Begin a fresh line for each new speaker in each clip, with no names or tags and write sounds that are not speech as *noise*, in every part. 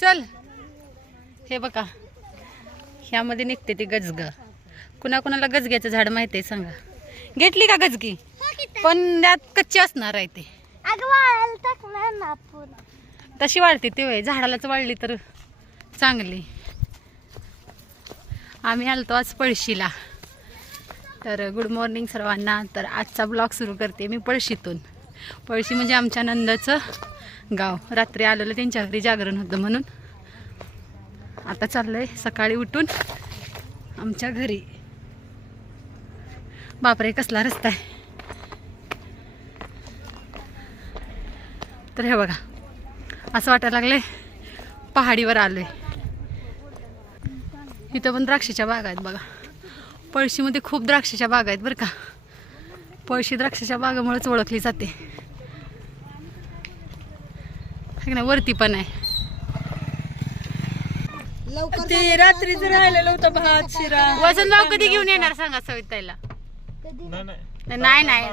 चल. हे बघा. ह्यामध्ये निघते ती गजग. कुणाकुणाला गजग्याचं झाड माहिती आहे सांगा. घेतली का गजगी? पण त्यात कच्ची असणार आहे ते. तशी वाढते ते वय झाडालाच वाढली तर चांगली. आम्ही आलतो आज पळशीला. तर गुड मॉर्निंग सर्वांना. तर आजचा ब्लॉग सुरू करते मी पळशीतून. पळशी म्हणजे आमच्या नंदाचं गाव. रात्री आलेलं त्यांच्या घरी जागरण होतं म्हणून. आता चाललंय सकाळी उठून आमच्या घरी. बापरे कसला रस्ता आहे. तर हे बघा असं वाटायला लागले पहाडीवर आलोय. इथं पण द्राक्षाच्या बागा आहेत बघा. पळशीमध्ये खूप द्राक्षाच्या बागा आहेत बरं का. पळशी द्राक्षाच्या बागामुळेच ओळखली जाते. है ना वरती पण आहे.
ते रात्रीच राहिलेलं होतं भात शिरा.
वजन भाव कधी घेऊन येणार सांगा सविताईला?
नाही नाही.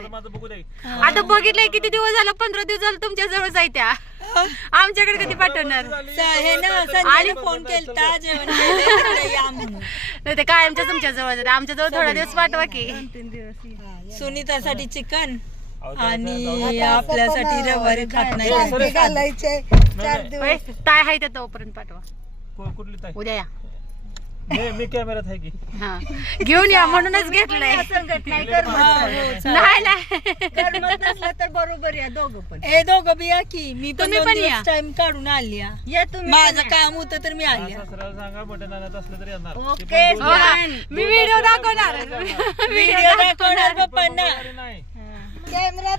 आता बघितलंय किती दिवस झालं पंधरा दिवस झालं तुमच्या जवळ जायत्या आमच्याकडे कधी पाठवणार?
हे ना संजयने फोन केलता जेवण
ते कायमच्या तुमच्या जवळ आमच्या जवळ थोडा दिवस पाठवा की.
सुनीतासाठी चिकन. आणि आपल्यासाठी रविवारी खात नाही.
होय, ताय आहे त्या तोपर्यंत पाठवा.
कुठली ताई?
उद्या या.
मी मी कॅमेरात आहे की?
हा. घेऊन या म्हणूनच घेतलंय. नाही नाही
तर बरोबर या दोघं पण. हे दोघं बी या की. मी पण
तुम्ही पण या.
टाइम काढून आली या. माझं काम होतं तर मी आली
सांगा मटण आणत असलं तरी येणार.
ओके.
ते पण
हो? मी व्हिडिओ दाखवणार. *laughs*
व्हिडिओ दाखवणार. पप्पांना.
नाही.
कॅमेरा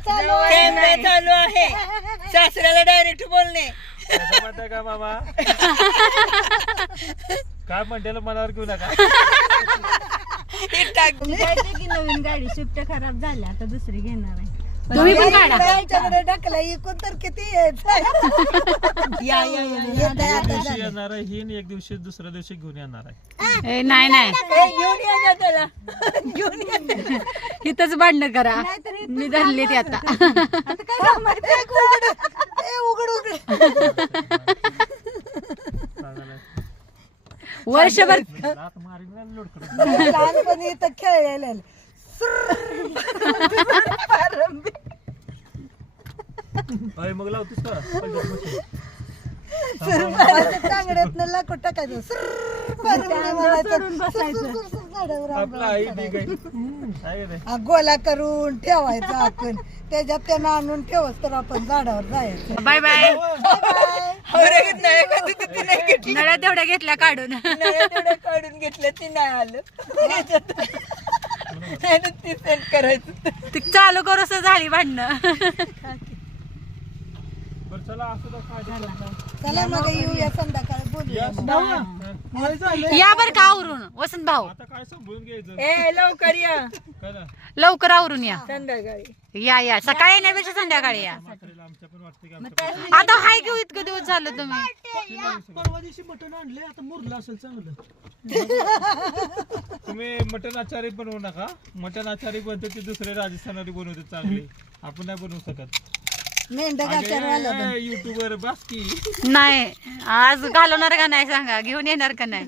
चालू आहे. सासऱ्याला डायरेक्ट बोलणे.
कसं माहितीये का मामा? काय म्हणते मनावर घेऊ नका.
हे टाक.
नवीन गाडी? शिफ्ट खराब झाल्या आता दुसरी घेणार आहे.
तुम्ही पण काढा.
या या या.
एक दिवशी येणार आहे ही आणि एक दिवशी दुसऱ्या दिवशी घेऊन येणार आहे.
ए, नाही नाही.
ए, घेऊन या ना त्याला. घेऊन या.
इथंच भांडणं करा. मी धरले ते आता. वर्षभर
मारीन ना लोड करून.
लहानपणी इथं खेळलेलं.
मग लावतीस का? मशीन.
लाकूड टाकायचं.
आपलं आई ठीक आहे काय काय नाही.
गोला करून ठेवायचा आपण. त्याच्यात त्यांना आणून ठेवस तर आपण झाडावर जायचं.
Bye bye.
नाही
नळ्या तेवढ्या घेतल्या काढून.
तेवढं काढून घेतलं ती नाही आलं. नाही तर ती सेंड करायचं.
ती चालू करूस झाली भांडणं.
बरं चला असं नाही.
चला. मग येऊया संध्याकाळी बोलूया.
या बर का आवरून वसंत भाऊ.
आता काय सांभाळून घ्यायचं?
ए लवकर या.
लवकर आवरून या.
संध्याकाळी.
या या. सकाळी येण्यापेक्षा संध्याकाळी या.
आमच्या पण वाटते की आमच्या
आता हाय घेऊ इतकं दिवस झालं तुम्ही?
परवा दिवशी मटण आणले आता मुरलं असेल चांगलं. *laughs* तुम्ही मटण आचारी बनवू नका. मटण आचारी बनतो ते दुसरे राजस्थानारी बनवते चांगले. आपण नाही बनवू शकत. युट्यूब वर बस की.
नाही आज घालवणार का नाही सांगा? घेऊन येणार का नाही?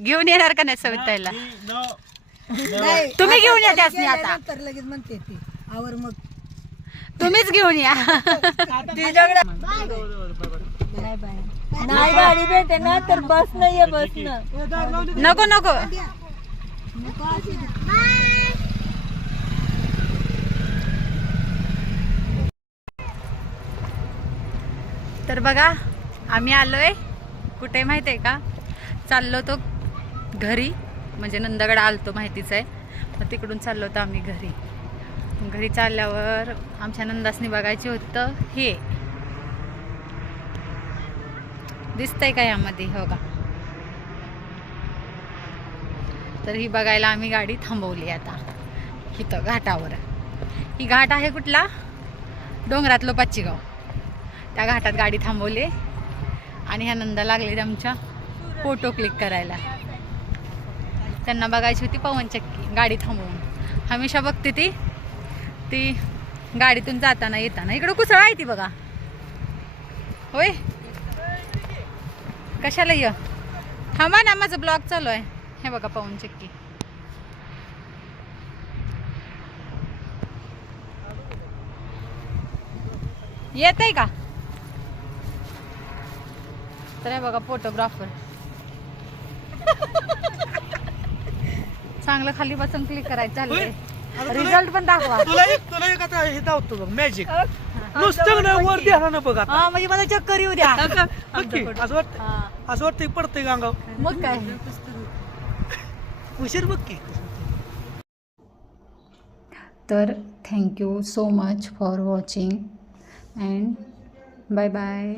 घेऊन येणार का नाही सविताईला?
मी न-
तुम्ही घेऊन या त्यासनी आता.
तर लगेच म्हणते ती आवर मग.
तुम्हीच घेऊन या.
नाही गाडी भेटे ना तर बस नाहीये बस
नको नको. तर बघा आम्ही आलोय. कुठे माहीत आहे का? चाललो तो घरी. म्हणजे नंदगड आलतो माहितीच आहे. मग तिकडून चाललो होतो आम्ही घरी. घरी चालल्यावर आमच्या नंदासनी बघायचे होतं हे. दिसतंय का यामध्ये? हो का? तर ही बघायला आम्ही गाडी थांबवली आता इथं घाटावर. ही घाट आहे कुठला? डोंगरातलं पाचीगाव त्या घाटात गाडी थांबवली. आणि ह्या नंदा लागले आमच्या फोटो क्लिक करायला. त्यांना बघायची होती पवनचक्की गाडी थांबवून. हमेशा बघते ती. ती गाडीतून जाताना येताना. इकडं कुसळ आहे ती बघा. होय? कशाला ये? थांबा ना माझं ब्लॉग चालू आहे. हे बघा पाहून चक्की. येत आहे का? तर हे बघा फोटोग्राफर *laughs* चांगलं खाली बसून क्लिक करायचं चाललंय रिझल्ट पण दाखवा.
तुला एक तुला एक आता हे दावतो बघ मॅजिक नुसतं ना वर द्या ना बघ आता.
हा म्हणजे मला चक्कर येऊ द्या.
असं वाटतं
हा.
असं वाटतं पडतंय गांगाव.
मग काय?
उशीर बघ की.
तर thank you so much for watching and bye bye